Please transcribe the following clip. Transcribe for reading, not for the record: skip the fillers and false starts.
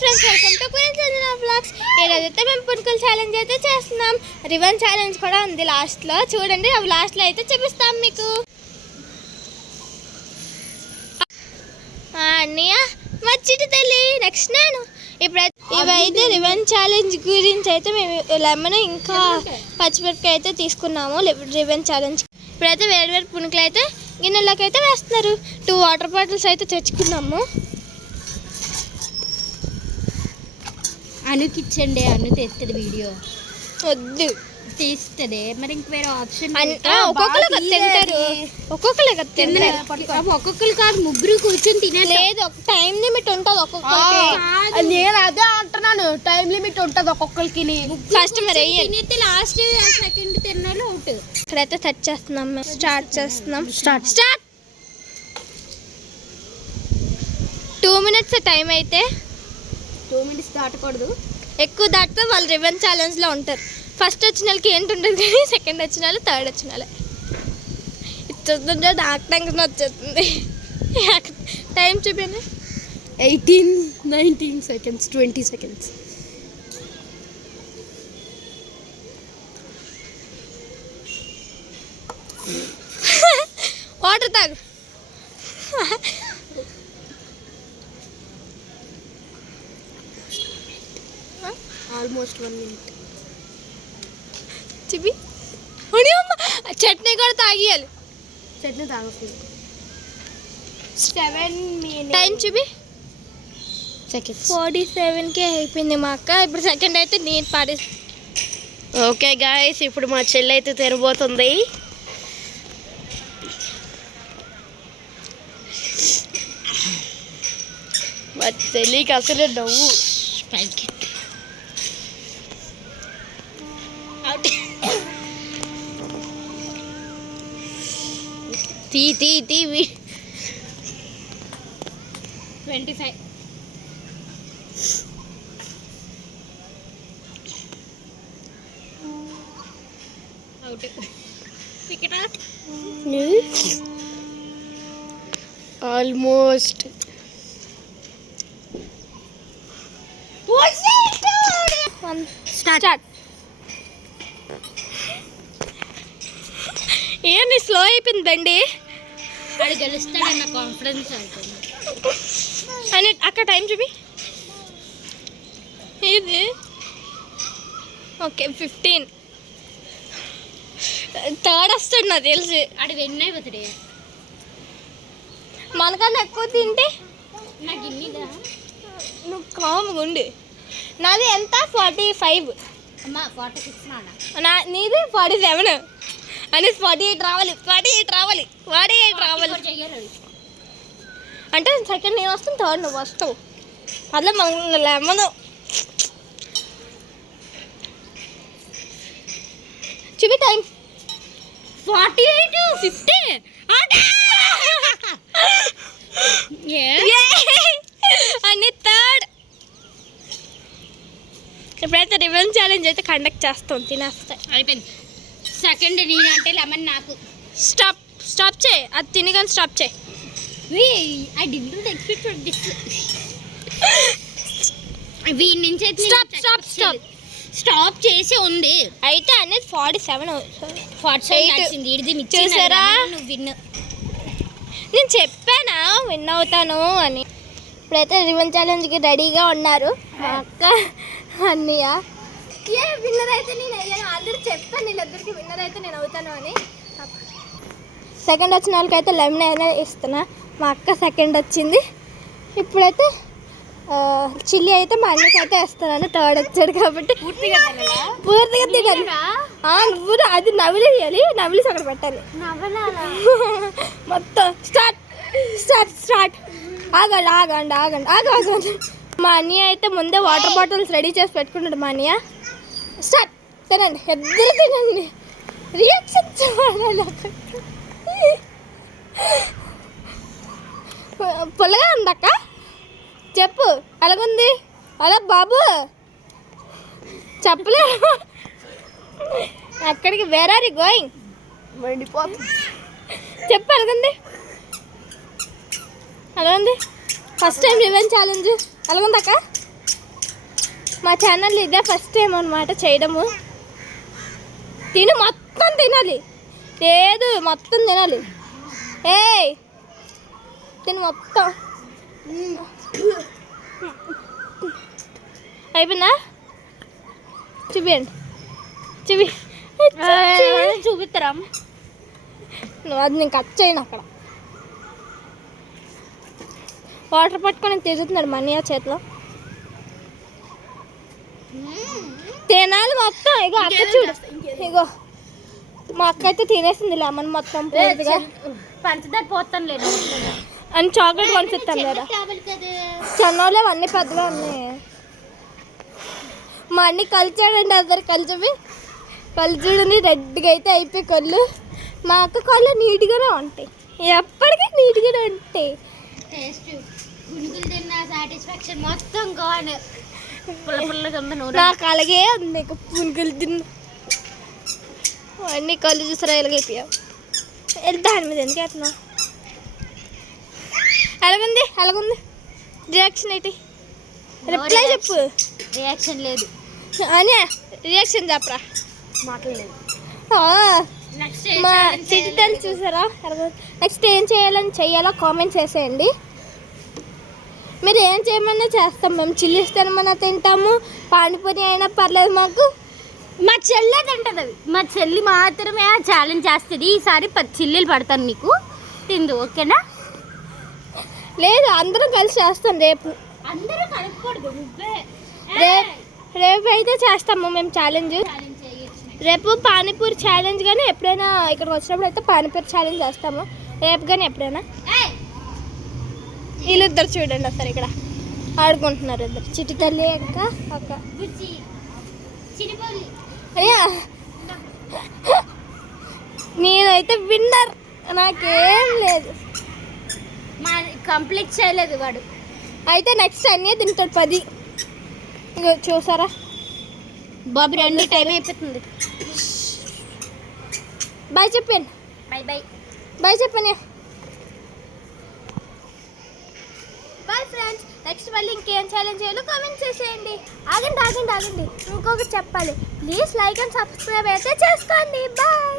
Friends, welcome to queen Sanjana vlogs. ఈరోజైతే మేము పునుకుల challenge అయితే చేస్తున్నాం. రివెన్ ఛాలెంజ్ కూడా ఉంది లాస్ట్లో, చూడండి. అవి లాస్ట్లో అయితే చూపిస్తాం మీకు. అన్నయ్య మచ్చిటి తల్లి, నెక్స్ట్ నేను. ఇవైతే రివెన్ ఛాలెంజ్ గురించి అయితే మేము లెమన్ ఇంకా పచ్చిమిరపకాయ అయితే తీసుకున్నాము రివెన్ ఛాలెంజ్. ఇప్పుడైతే వేరు వేరు పునుకులు అయితే గిన్నెలోకి అయితే వేస్తున్నారు. 2 వాటర్ బాటిల్స్ అయితే తెచ్చుకున్నాము. అనుకిచ్చండి, అను తెస్తుంది వీడియో. వద్దు తీస్తుంది మరి, ఇంక వేరే ఆప్షన్. ఒక్కొక్కరు తింటారు, ఒక్కొక్కరు తింటారు. ఒక్కొక్కరు కాదు, ముగ్గురు కూర్చొని తినేది. ఒక టైం లిమిట్ ఉంటుంది ఒక్కొక్కరికి. నేను అదే అంటున్నాను, టైం లిమిట్ ఉంటుంది ఒక్కొక్కరికి. ఫస్ట్ మరి లాస్ట్ సెకండ్ తిన్నాను అవుట్. ఇక్కడైతే సెట్ చేస్తున్నాం, స్టార్ట్ చేస్తున్నాం. స్టార్ట్ 2 minutes టైం అయితే. 2 minutes దాటకూడదు, ఎక్కువ దాటితే వాళ్ళు రివెన్ ఛాలెంజ్లో ఉంటారు. ఫస్ట్ వచ్చిన వాళ్ళకి ఏంటి ఉంటుంది కానీ సెకండ్ వచ్చిన వాళ్ళు, థర్డ్ వచ్చిన వాళ్ళే. ఇస్తుంటే నాకు టెన్షన్ వచ్చేస్తుంది. టైం చూపించండి. 18, 19 seconds, 20 seconds. వాటర్ తాగు. Almost 1 minute. చిబి చట్నీ కూడా తాగియాలి. చట్నీ తాగకూడదు. 7 minutes టైం చూపి. 47కే అయిపోయింది మా అక్క. ఇప్పుడు సెకండ్ అయితే నేను పాడి. ఓకే గాయస్, ఇప్పుడు మా చెల్లి అయితే తినబోతుంది. మా చెల్లికి అసలు నవ్వు పైకి. తీ 25. అవుట్. ఆల్మోస్ట్. స్టార్ట్. ఏంటి స్లో అయిపోయింది బండి. అది గెలుస్తాడన్న కాన్ఫిడెన్స్ అవుతుంది అని. అక్కడ టైం చూపి. ఇది ఓకే 15. థర్డ్ వస్తాడు నాకు తెలిసి. అది విన్ అయిపోతాడు. మనకన్నా ఎక్కువ తింటే నాకు ఇన్నిదా. నువ్వు కామ్గా ఉండి. నాది ఎంత 45. అమ్మా 46 నీది 47 అని. 48 రావాలి, 48 రావాలి, 48 రావాలి. అంటే సెకండ్ నేను వస్తాను, థర్డ్ నువ్వు వస్తావు. అట్లా మన లెమన్ చూపి. టైం 48, 50 అని. థర్డ్. ఇప్పుడైతే రివెన్ ఛాలెంజ్ అయితే కండక్ట్ చేస్తాం. తినేస్తా. అయిపోయింది. సెకండ్ నేను అంటే లెమన్ నాకు. స్టాప్ చేయి. అది తిని కానీ స్టాప్ చేయి. I didn't expect for this. వీడి నుంచి అయితే స్టాప్ చేసి ఉంది. అయితే అనేది 47 వచ్చింది. ఇది చూసారా, నువ్వు విన్. నేను చెప్పానా విన్ అవుతాను అని. ఇప్పుడైతే రివెన్ ఛాలెంజ్కి రెడీగా ఉన్నారు మా అక్క, అన్నయ్య. విన్నర్ అయితే నేను అయ్యాను. ఆల్రెడీ చెప్పాను వీళ్ళిద్దరికి విన్నర్ అయితే నేను అవుతాను అని. సెకండ్ వచ్చిన వాళ్ళకి అయితే లెమన్ అయినా ఇస్తున్నా. మా అక్క సెకండ్ వచ్చింది. ఇప్పుడైతే చిల్లీ అయితే మా అన్నకి అయితే వేస్తున్నాను. థర్డ్ వచ్చాడు కాబట్టి పూర్తిగా తినాలి. నువ్వు అది నవిలేయాలి, నవిలేసి అక్కడ పెట్టాలి మొత్తం. స్టార్ట్. ఆగండి. మా అన్నయ్య అయితే ముందే వాటర్ బాటిల్స్ రెడీ చేసి పెట్టుకున్నాడు. మా అన్నయ్య స్టార్ట్. తినండి, ఇద్దరు తినండి. రియాక్షన్ చూడాలి. పుల్లగా ఉందక్క, చెప్పు ఎలాగుంది. అలా బాబు చెప్పలే. ఎక్కడికి, వేర్ ఆర్ యు గోయింగ్? చెప్పు ఎలాగుంది. First time రివెన్ challenge ఎలాగుందక్క? మా ఛానల్ ఇదే ఫస్ట్ టైం అనమాట చేయడము. తిను మొత్తం తినాలి, లేదు మొత్తం తినాలి. ఏయ్ తిను మొత్తం. అయిపోయిందా? చూపించండి, చూపిస్తారా? నువ్వు అది నేను కట్ చేయను. అక్కడ వాటర్ పట్టుకొని తిరుగుతున్నాడు మనీ ఆ చేతిలో. తినాలి మొత్తం. ఇగో అక్క చూడు, ఇగో మా అక్క అయితే తినేసింది లెమన్ మొత్తం పూర్తిగా. పంచదార పోతాను లేదు అని చాక్లెట్ కొనిస్తాను కదా. చిన్నోళ్ళే అన్నీ పెద్దగా ఉన్నాయి. మా అన్ని కలిచాడండి, అందరు కలిచుడని రెడ్గా అయితే అయిపోయి కళ్ళు. మా అక్క కళ్ళు నీట్గానే ఉంటాయి, ఎప్పటికీ నీట్గానే ఉంటాయి. టేస్ట్ గుణుగులు తిన్న సాటిస్ఫాక్షన్ మొత్తం గాను. నాకు అలాగే ఉంది. పునుగులు తిన్న అన్ని కళ్ళు చూసారా ఎలాగైపోయావు. దాని మీద ఎందుకు వేస్తున్నావు? ఎలాగుంది రియాక్షన్ అయితే? రిప్లై చెప్పు. రియాక్షన్ లేదు అని రియాక్షన్ చెప్పరా. మాట్లాడలేదు. మా చిటిటల్ చూసారా? నెక్స్ట్ ఏం చేయాలో కామెంట్ చేసేయండి. మీరు ఏం చేయమన్నా చేస్తాం మేము. చిల్లీస్ తినమన్నా తింటాము, పానీపూరి అయినా పర్లేదు మాకు. మా చెల్లి తింటుంది అవి. మా చెల్లి మాత్రమే ఛాలెంజ్ చేస్తుంది. ఈసారి 10 చిల్లీలు పడతాను నీకు, తిందు ఓకేనా? లేదు అందరం కలిసి చేస్తాం రేపు. అందరూ కనుక్కూడదు. రేపు అయితే చేస్తాము మేము ఛాలెంజ్. రేపు పానీపూరి ఛాలెంజ్ కానీ ఎప్పుడైనా ఇక్కడికి వచ్చినప్పుడు అయితే పానీపూరి ఛాలెంజ్ చేస్తాము. రేపు కానీ ఎప్పుడైనా. వీళ్ళిద్దరు చూడండి అసలు ఇక్కడ ఆడుకుంటున్నారు ఇద్దరు, చిటితల్లి ఇంకా అక్క. అయ్యా నేనైతే విన్నర్, నాకేం లేదు. మా కంప్లీట్ చేయలేదు వాడు. అయితే నెక్స్ట్ అన్నీ తింటాడు 10. ఇగో చూసారా బాబు, రండి టైం అయిపోతుంది. బాయ్ చెప్పాను. బాయ్ చెప్పాను. Bye friends. నెక్స్ట్ మళ్ళీ ఇంకేం ఛాలెంజ్ చేయాలో కామెంట్ చేసేయండి. ఆగండి ఇంకొకటి చెప్పాలి. ప్లీజ్ లైక్ అండ్ సబ్స్క్రైబ్ అయితే చేసుకోండి. బాయ్.